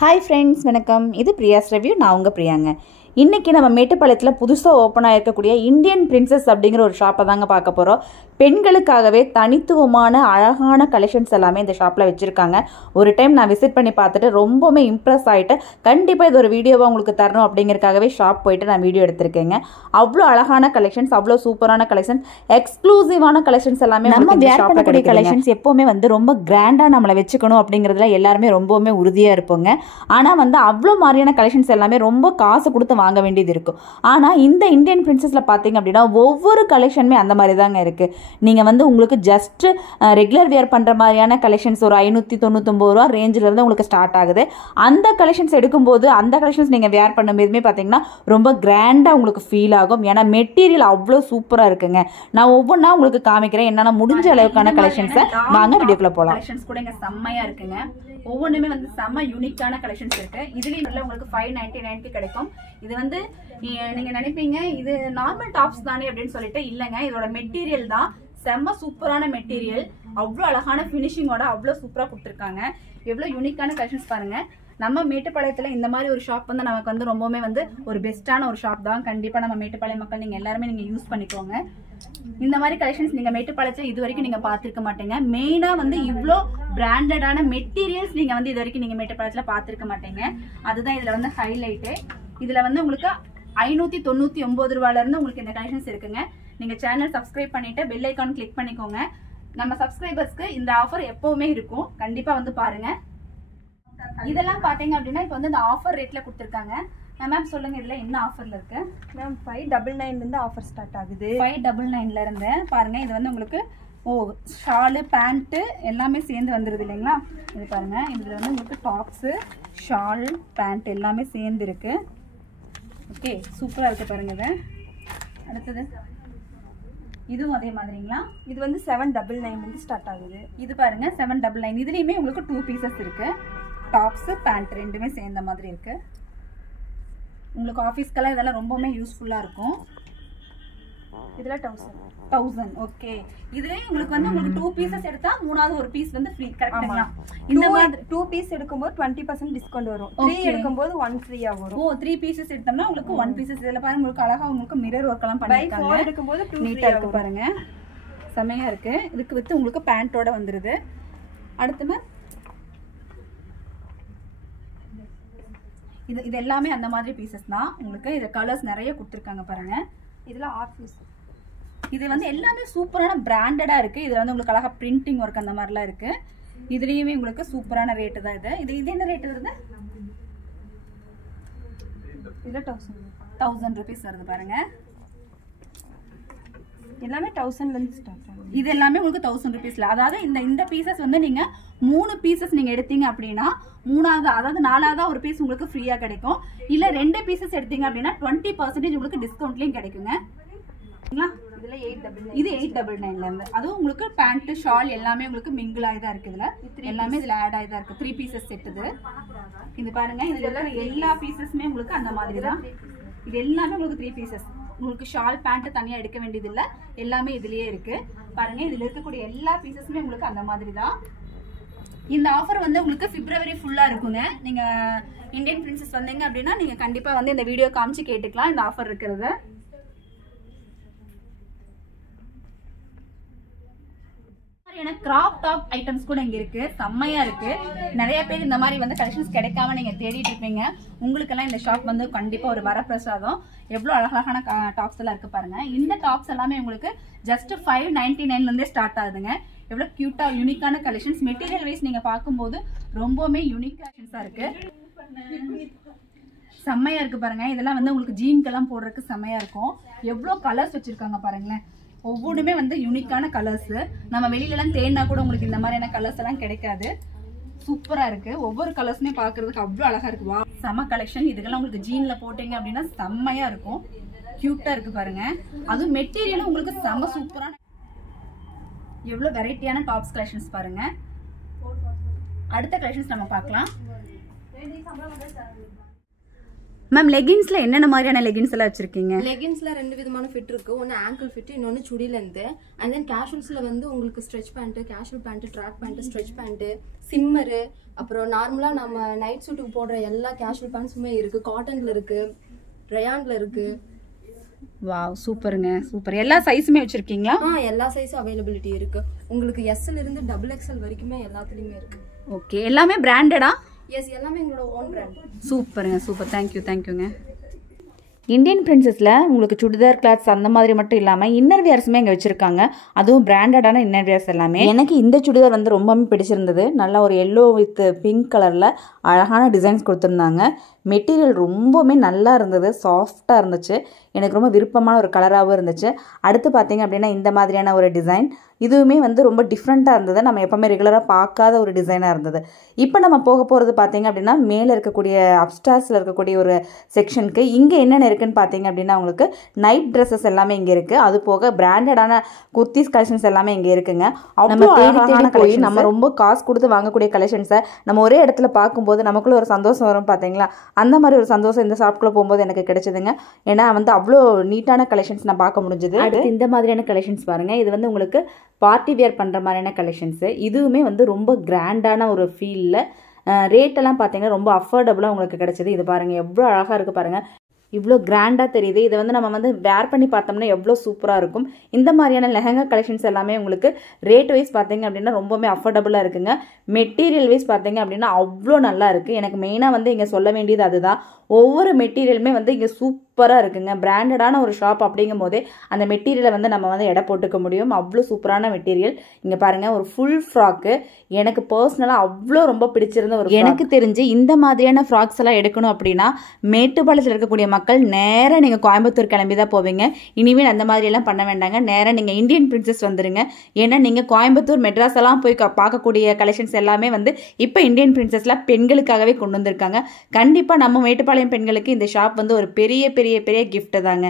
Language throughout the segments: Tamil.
ஹாய் ஃப்ரெண்ட்ஸ், வணக்கம். இது பிரியாஸ் ரிவ்யூ. நான் உங்கள் பிரியாங்க. இன்றைக்கி நம்ம மேட்டுப்பாளையத்தில் புதுசாக ஓப்பனாக இருக்கக்கூடிய இந்தியன் பிரின்சஸ் அப்படிங்கிற ஒரு ஷாப்பை தாங்க பார்க்க போகிறோம். பெண்களுக்காகவே தனித்துவமான அழகான கலெக்ஷன்ஸ் எல்லாமே இந்த ஷாப்பில் வச்சுருக்காங்க. ஒரு டைம் நான் விசிட் பண்ணி பார்த்துட்டு ரொம்பவுமே இம்ப்ரெஸ் ஆகிட்டு கண்டிப்பாக இது ஒரு வீடியோவாக உங்களுக்கு தரணும் அப்படிங்கிறதுக்காகவே ஷாப் போயிட்டு நான் வீடியோ எடுத்திருக்கேங்க. அவ்வளோ அழகான கலெக்ஷன்ஸ், அவ்வளோ சூப்பரான கலெக்ஷன்ஸ், எக்ஸ்க்ளூசிவான கலெக்ஷன்ஸ் எல்லாமே நம்ம வேர் பண்ணக்கூடிய கலெக்ஷன்ஸ். எப்போவுமே ரொம்ப கிராண்டாக நம்மளை வச்சுக்கணும் அப்படிங்கிறதுல எல்லாருமே ரொம்பவுமே உறுதியாக இருப்போங்க. ஆனால் அவ்வளோ மாதிரியான கலெக்ஷன்ஸ் எல்லாமே ரொம்ப காசு கொடுத்து வாங்க வேண்டியது இருக்கும். ஆனால் இந்த இந்தியன் பிரின்சஸில் பார்த்தீங்க அப்படின்னா ஒவ்வொரு கலெக்ஷனுமே அந்த மாதிரி தாங்க இருக்குது. நீங்கள் உங்களுக்கு ஜஸ்ட் ரெகுலர் வியர் பண்ணுற மாதிரியான கலெக்ஷன்ஸ் ஒரு 599 ரூபா ரேஞ்சிலேருந்து உங்களுக்கு ஸ்டார்ட் ஆகுது. அந்த கலெக்ஷன்ஸ் எடுக்கும்போது அந்த கலெக்ஷன்ஸ் நீங்கள் வேர் பண்ணும்போதுமே பார்த்தீங்கன்னா ரொம்ப கிராண்டாக உங்களுக்கு ஃபீல் ஆகும். ஏன்னா மெட்டீரியல் அவ்வளோ சூப்பராக இருக்குங்க. நான் ஒவ்வொன்றா உங்களுக்கு காமிக்கிறேன். என்னென்னா முடிஞ்ச அளவுக்கான கலெக்ஷன்ஸை வாங்க வீடியோக்குள்ளே போகலாம். கலெக்ஷன்ஸ் கூட இங்கே செம்மையாக இருக்குங்க. ஒவ்வொன்றுமே செம்ம யூனிக்கான கலெக்ஷன்ஸ் இருக்கு. இதுலயும் நல்ல உங்களுக்கு 599 கிடைக்கும். இது நீங்க நினைப்பீங்க இது நார்மல் டாப்ஸ் தானே அப்படின்னு சொல்லிட்டு, இல்லைங்க, இதோட மெட்டீரியல் தான் செம்ம சூப்பரான மெட்டீரியல். அவ்வளோ அழகான ஃபினிஷிங்கோட அவ்வளோ சூப்பரா கொடுத்துருக்காங்க. எவ்வளவு யூனிக்கான கலெக்ஷன்ஸ் பாருங்க. நம்ம மேட்டுப்பாளையத்துல இந்த மாதிரி ஒரு ஷாப் நமக்கு ரொம்பவுமே ஒரு பெஸ்டான ஒரு ஷாப் தான். கண்டிப்பா நம்ம மேட்டுப்பாளையம் மக்கள் நீங்க எல்லாருமே நீங்க யூஸ் பண்ணிக்கோங்க. இந்த மாதிரி கலெக்ஷன்ஸ் நீங்க மேட்டுப்பாளையத்துல இது வரைக்கும் நீங்க பாத்துருக்க மாட்டீங்க. மெயினா இவ்ளோ பிராண்டடான மெட்டீரியல்ஸ் நீங்க இது வரைக்கும் நீங்க மேட்டுப்பாளையத்துல பாத்துருக்க மாட்டீங்க. அதுதான் இதுல ஹைலைட். இதுல உங்களுக்கு 599 ரூபாயில இருந்து உங்களுக்கு இந்த கலெக்ஷன்ஸ் இருக்குங்க. நீங்க சேனல் சப்ஸ்கிரைப் பண்ணிட்டு பெல் ஐகான் கிளிக் பண்ணிக்கோங்க. நம்ம சப்ஸ்கிரைபர்ஸ்க்கு இந்த ஆஃபர் எப்பவுமே இருக்கும். கண்டிப்பா பாருங்க. இதெல்லாம் பாத்தீங்க அப்படின்னா இப்ப இந்த ஆஃபர் ரேட்ல கொடுத்துருக்காங்க. மேம் சொல்லுங்க, இதுல என்ன ஆஃபர்ல இருக்கு? மேம் 599 இருந்து ஆஃபர் ஸ்டார்ட் ஆகுது. 599 இருந்து பாருங்க. இது உங்களுக்கு ஷாலு பேண்ட் எல்லாமே சேர்ந்து வந்துருது இல்லைங்களா? இது பாருங்க. இதுல உங்களுக்கு டாப்ஸ், ஷால், பேண்ட் எல்லாமே சேர்ந்து இருக்கு. ஓகே, சூப்பரா இருக்கு பாருங்க. இது அடுத்தது இதுவும் அதே மாதிரிங்களா? இது 799 இருந்து ஸ்டார்ட் ஆகுது. இது பாருங்க 799. இதுலயுமே உங்களுக்கு 2 பீசஸ் இருக்கு. டாப்ஸ் பேண்ட் ரெண்டுமே சேர்ந்த மாதிரி இருக்கு. உங்களுக்கு ஆஃபீஸ்க்கெல்லாம் இதெல்லாம் ரொம்பவுமே யூஸ்ஃபுல்லா இருக்கும். இதுல 1000. ஓகே. இதுலயே உங்களுக்கு உங்களுக்கு 2 பீசஸ் எடுத்தா மூணாவது ஒரு பீஸ் ஃப்ரீ. கரெக்ட்டுங்களா? இந்த மாதிரி 2 பீஸ் எடுக்கும்போது 20% டிஸ்கவுண்ட் வரும். 3 எடுக்கும்போது 1 ஃப்ரீயா வரும். 3 பீசஸ் எடுத்தோம்னா உங்களுக்கு 1 பீசஸ். இதுல பாருங்க உங்களுக்கு அழகா உங்களுக்கு மிரர் வர்க் எல்லாம் பண்ணிருக்காங்க. 4 எடுக்கும்போது 2 நீட்டா இருக்கு பாருங்க. செமையா இருக்கு. இதுக்கு வித் உங்களுக்கு பேண்டோட வந்துருது. அடுத்து இது எல்லாமே அந்த மாதிரி பீசஸ் தான். உங்களுக்கு இது கலர்ஸ் நிறைய கொடுத்துருக்காங்க பாருங்க. இதுல ஆஃபீஸ் இது எல்லாமே சூப்பரான பிராண்டடா இருக்கு. இதுல உங்களுக்கு அழகா பிரிண்டிங் ஒர்க் அந்த மாதிரிலாம் இருக்கு. இதுலயுமே உங்களுக்கு சூப்பரான ரேட்டு தான். இது என்ன ரேட் வருது? இதுல 1000 rupees வருது பாருங்க. எல்லாமே 1000 ல இருந்து ஸ்டார்ட் ஆகுது. இது எல்லாமே உங்களுக்கு 1000 rupeesல. அதாவது இந்த பீசஸ் நீங்க 3 பீசஸ் நீங்க எடுத்தீங்க அப்படின்னா மூணாவது, அதாவது நாலாவதா ஒரு பீஸ் உங்களுக்கு ஃப்ரீயா கிடைக்கும். இல்ல 2 பீசஸ் எடுத்தீங்க அப்படின்னா 20% உங்களுக்கு டிஸ்கவுண்ட்லயும் கிடைக்குங்க. இதுல 899. இது 899ல இருந்து. அதுவும் உங்களுக்கு பேண்ட், ஷால் எல்லாமே உங்களுக்கு மிங்கிள் ஆயிதான் இருக்கு. இதுல எல்லாமே இதுல ஆட் ஆயிதான் இருக்கு. 3 பீசஸ் செட் இது பாருங்க. இதுல இருக்கிற எல்லா பீசஸுமே உங்களுக்கு அந்த மாதிரி தான். இது எல்லாமே உங்களுக்கு 3 பீசஸ். உங்களுக்கு ஷால் பேண்ட் தனியா எடுக்க வேண்டியது இல்ல, எல்லாமே இதுலயே இருக்கு பாருங்க. இதுல இருக்கக்கூடிய எல்லா பீசஸுமே உங்களுக்கு அந்த மாதிரி தான். இந்த ஆஃபர் உங்களுக்கு பிப்ரவரி ஃபுல்லா இருக்குங்க. நீங்க இந்தியன் பிரின்சஸ் வந்தீங்க அப்படின்னா நீங்க கண்டிப்பா இந்த வீடியோ காமிச்சு கேட்டுக்கலாம் இந்த ஆஃபர் இருக்கிறத. கிராப் டாப் ஐட்டம்ஸ் கூட இங்க இருக்கு. செம்மையா இருக்கு. நிறைய பேர் இந்த மாதிரி கலெக்ஷன்ஸ் கிடைக்காம நீங்க தேடிட்டு இருப்பீங்க. உங்களுக்கு எல்லாம் இந்த ஷாப் கண்டிப்பா ஒரு வரப்பிரசாதம். எவ்வளவு அழகான டாப்ஸ் எல்லாம் இருக்கு பாருங்க. இந்த டாப்ஸ் எல்லாமே உங்களுக்கு ஜஸ்ட் 599 இருந்தே ஸ்டார்ட் ஆகுதுங்க. எவ்வளவு கியூட்டா யூனிக்கான கலெக்ஷன்ஸ். மெட்டீரியல் வைஸ் நீங்க பார்க்கும்போது ரொம்பவுமே யூனிக் கலெக்ஷன்ஸா இருக்கு. செம்மையா இருக்கு பாருங்க. இதெல்லாம் உங்களுக்கு ஜீன்க்கெல்லாம் போடுறதுக்கு செம்மையா இருக்கும். எவ்வளவு கலர்ஸ் வச்சிருக்காங்க பாருங்களேன். ஒவ்வொன்றுமே யூனிக்கான கலர்ஸ். நம்ம வெளியில எல்லாம் தேடினா கூட உங்களுக்கு இந்த மாதிரியான கலர்ஸ் எல்லாம் கிடைக்காது. சூப்பரா இருக்கு. ஒவ்வொரு கலர்ஸுமே பாக்குறதுக்கு அவ்வளவு அழகா இருக்கு. வா, செம கலெக்ஷன். இதுக்கெல்லாம் உங்களுக்கு ஜீன்ல போட்டீங்க அப்படின்னா செம்மையா இருக்கும். கியூட்டா இருக்கு பாருங்க. அதுவும் மெட்டீரியலும் உங்களுக்கு செம சூப்பரான எவ்வளவு வெரைட்டியான டாப்ஸ் கலெக்ஷன்ஸ் பாருங்க. அடுத்த கலெக்ஷன்ஸ் நம்ம பார்க்கலாம். மேம் லெகின்ஸ்ல என்னென்ன மாதிரியான லெகின்ஸ் எல்லாம் வச்சிருக்கீங்க? லெகின்ஸ்ல 2 விதமான ஃபிட் இருக்கு. ஒன்னு ஆங்கிள் ஃபிட், இன்னொன்னு சுடி லென்த். அண்ட் தென் கேஷுவல்ஸ்ல வந்து உங்களுக்கு stretch pant, casual pant, track pant, stretch pant, சிம்மர், அப்புறம் நார்மலா நம்ம நைட் சூட்டுக்கு போடுற எல்லா கேஷுவல் பேண்ட்ஸுமே இருக்கு. காட்டன்ல இருக்கு, ரயான்ல இருக்கு. வாவ் சூப்பருங்க, சூப்பர். எல்லா சைஸுமே வச்சிருக்கீங்களா? எல்லா சைஸும் அவைலபிலிட்டி இருக்கு. உங்களுக்கு SL இருந்து XXL வரைக்குமே எல்லாத்துலயுமே இருக்கு. ஓகே, எல்லாமே பிராண்டடா? எஸ், எல்லாமே எங்களோட ஓன் பிராண்ட். சூப்பருங்க, சூப்பர். தேங்க்யூங்க. இந்தியன் பிரின்சஸில் உங்களுக்கு சுடிதார் கிளாத்ஸ் அந்த மாதிரி மட்டும் இல்லாமல் இன்னர் வியர்ஸுமே இங்கே வச்சுருக்காங்க. அதுவும் பிராண்டடான இன்னர் வியர்ஸ் எல்லாமே. எனக்கு இந்த சுடிதார் வந்து ரொம்பவே பிடிச்சிருந்தது. நல்லா ஒரு எல்லோ வித் பிங்க் கலரில் அழகான டிசைன்ஸ் கொடுத்துருந்தாங்க. மெட்டீரியல் ரொம்பவுமே நல்லா இருந்தது, சாஃப்டாக இருந்துச்சு. எனக்கு ரொம்ப விருப்பமான ஒரு கலராகவும் இருந்துச்சு. அடுத்து பார்த்தீங்க அப்படின்னா இந்த மாதிரியான ஒரு டிசைன், இதுவுமே வந்து ரொம்ப டிஃப்ரெண்ட்டாக இருந்தது. நம்ம எப்போவுமே ரெகுலராக பார்க்காத ஒரு டிசைனாக இருந்தது. இப்போ நம்ம போக போகிறது பார்த்தீங்க அப்படின்னா மேலே இருக்கக்கூடிய அப்ஸ்டார்ஸில் இருக்கக்கூடிய ஒரு செக்ஷனுக்கு. இங்கே என்னென்ன இருக்குன்னு பார்த்தீங்க அப்படின்னா உங்களுக்கு நைட் ட்ரெஸ்ஸஸ் எல்லாமே இங்கே இருக்குது. அது போக பிராண்டடான குர்த்திஸ் கலெக்ஷன்ஸ் எல்லாமே இங்கே இருக்குங்க. நம்ம தேடி போய் நம்ம ரொம்ப காசு கொடுத்து வாங்கக்கூடிய கலெக்ஷன்ஸை நம்ம ஒரே இடத்துல பார்க்கும்போது நமக்குள்ள ஒரு சந்தோஷம் வரும் பார்த்தீங்களா? அந்த மாதிரி ஒரு சந்தோஷம் இந்த ஷாப்குள்ளே போகும்போது எனக்கு கிடைச்சதுங்க. ஏன்னா வந்து அவ்வளோ நீட்டான கலெக்ஷன்ஸ் நான் பார்க்க முடிஞ்சது. அடுத்து இந்த மாதிரியான கலெக்ஷன்ஸ் பாருங்கள். இது வந்து உங்களுக்கு பார்ட்டி வியர் பண்ணுற மாதிரியான கலெக்ஷன்ஸு. இதுவுமே வந்து ரொம்ப கிராண்டான ஒரு ஃபீலில் ரேட்டெல்லாம் பார்த்தீங்கன்னா ரொம்ப அஃபோர்டபுளாக உங்களுக்கு கிடைச்சது. இது பாருங்கள் எவ்வளோ அழகாக இருக்குது பாருங்கள், இவ்வளோ கிராண்டாக தெரியுது. இதை வந்து நம்ம வந்து வேர் பண்ணி பார்த்தோம்னா எவ்வளோ சூப்பராக இருக்கும். இந்த மாதிரியான லெஹங்கா கலெக்ஷன்ஸ் எல்லாமே உங்களுக்கு ரேட் வைஸ் பார்த்தீங்க அப்படின்னா ரொம்பவுமே அஃபோர்டபுளாக இருக்குங்க. மெட்டீரியல் வைஸ் பார்த்தீங்க அப்படின்னா அவ்வளோ நல்லா இருக்குது. எனக்கு மெயினாக வந்து இங்கே சொல்ல வேண்டியது அதுதான். ஒவ்வொரு மெட்டீரியலுமே வந்து இங்கே சூப்பராக இருக்குங்க. பிராண்டடான ஒரு ஷாப் அப்படிங்கும் போதே அந்த மெட்டீரியலை வந்து நம்ம வந்து எடை போட்டுக்க முடியும். அவ்வளோ சூப்பரான மெட்டீரியல். இங்கே பாருங்கள் ஒரு ஃபுல் ஃப்ராக்கு. எனக்கு பர்சனலாக அவ்வளோ ரொம்ப பிடிச்சிருந்த ஒரு, எனக்கு தெரிஞ்சு இந்த மாதிரியான ஃப்ராக்ஸ் எல்லாம் எடுக்கணும் அப்படின்னா மேட்டுப்பாளையத்தில் இருக்கக்கூடிய மக்கள் நேராக நீங்கள் கோயம்புத்தூர் கிளம்பி தான் போவீங்க. இனிமேல் அந்த மாதிரியெல்லாம் பண்ண வேண்டாங்க. நேராக நீங்கள் இந்தியன் பிரின்சஸ் வந்துடுங்க. ஏன்னா நீங்கள் கோயம்புத்தூர் மெட்ராஸ் எல்லாம் போய் பார்க்கக்கூடிய கலெக்ஷன்ஸ் எல்லாமே வந்து இப்போ இந்தியன் பிரின்சஸில் பெண்களுக்காகவே கொண்டு வந்திருக்காங்க. கண்டிப்பாக நம்ம மேட்டுப்பாளையம் பெண்களுக்கு இந்த ஷாப் வந்து ஒரு பெரிய பெரிய பெரிய கிஃப்ட் தாங்க.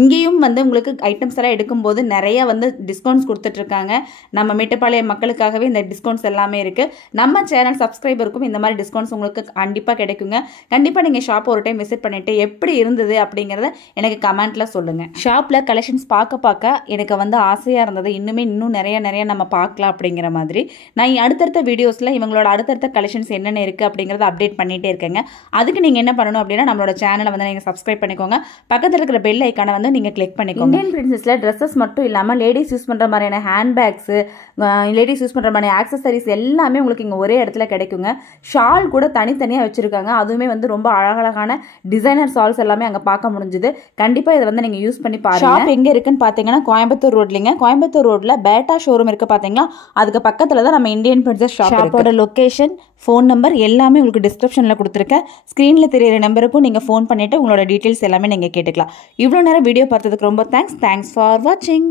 இங்கேயும் வந்து உங்களுக்கு ஐட்டம்ஸ் எல்லாம் எடுக்கும்போது நிறைய வந்து டிஸ்கவுண்ட்ஸ் கொடுத்துட்ருக்காங்க. நம்ம மேட்டுப்பாளையம் மக்களுக்காகவே இந்த டிஸ்கவுண்ட்ஸ் எல்லாமே இருக்குது. நம்ம சேனல் சப்ஸ்கிரைபருக்கும் இந்த மாதிரி டிஸ்கவுண்ட்ஸ் உங்களுக்கு கண்டிப்பாக கிடைக்குங்க. கண்டிப்பாக நீங்கள் ஷாப் ஒரு டைம் விசிட் பண்ணிவிட்டு எப்படி இருந்தது அப்படிங்கிறத எனக்கு கமெண்ட்டில் சொல்லுங்கள். ஷாப்பில் கலெக்ஷன்ஸ் பார்க்க எனக்கு வந்து ஆசையாக இருந்தது. இன்னும் நிறைய நம்ம பார்க்கலாம் அப்படிங்கிற மாதிரி. நான் அடுத்தடுத்த வீடியோஸில் இவங்களோட அடுத்தடுத்த கலெக்ஷன்ஸ் என்னென்ன இருக்குது அப்படிங்கிறத அப்டேட் பண்ணிகிட்டே இருக்கேங்க. அதுக்கு நீங்கள் என்ன பண்ணணும் அப்படின்னா நம்மளோட சேனலை வந்து நீங்கள் சப்ஸ்கிரைப் பண்ணிக்கோங்க. பக்கத்தில் இருக்கிற பெல் ஐக்கானை வந்து நீங்கள் கிளிக் பண்ணிக்கோங்க. இந்தியன் பிரின்சஸில் ட்ரெஸ்ஸஸ் மட்டும் இல்லாமல் லேடிஸ் யூஸ் பண்ணுற மாதிரியான ஹேண்ட்பேக்ஸு, லேடிஸ் யூஸ் பண்ணுற மாதிரியான ஆக்சசரிஸ் எல்லாமே உங்களுக்கு இங்கே ஒரே இடத்துல கிடைக்குங்க. ஷால் கூட தனித்தனியாக வச்சுருக்காங்க. அதுவுமே வந்து ரொம்ப அழகழகான டிசைனர் ஷால்ஸ் எல்லாமே அங்கே பார்க்க முடிஞ்சுது. கண்டிப்பாக இதை வந்து நீங்கள் யூஸ் பண்ணி பாருங்க. ஷாப் எங்கே இருக்குன்னு பார்த்தீங்கன்னா கோயம்புத்தூர் ரோட்லிங்க. கோயம்புத்தூர் ரோட்டில் பேட்டா ஷோரூம் இருக்குது பார்த்தீங்களா? அதுக்கு பக்கத்தில் தான் நம்ம இந்தியன் பிரின்சஸ் ஷாப்போட லொக்கேஷன், ஃபோன் நம்பர் எல்லாமே உங்களுக்கு டிஸ்கிரிப்ஷனில் கொடுத்துருக்கேன். ஸ்க்ரீனில் தெரியிற நம்பருக்கும் நீங்கள் ஃபோன் பண்ணிவிட்டு உங்களோட டீட்டெயில்ஸ் எல்லாமே நீங்கள் கேட்டுக்கலாம். இவ்வளோ நேரம் வீடியோ பார்த்ததுக்கு ரொம்ப தேங்க்ஸ் ஃபார் வாட்சிங்.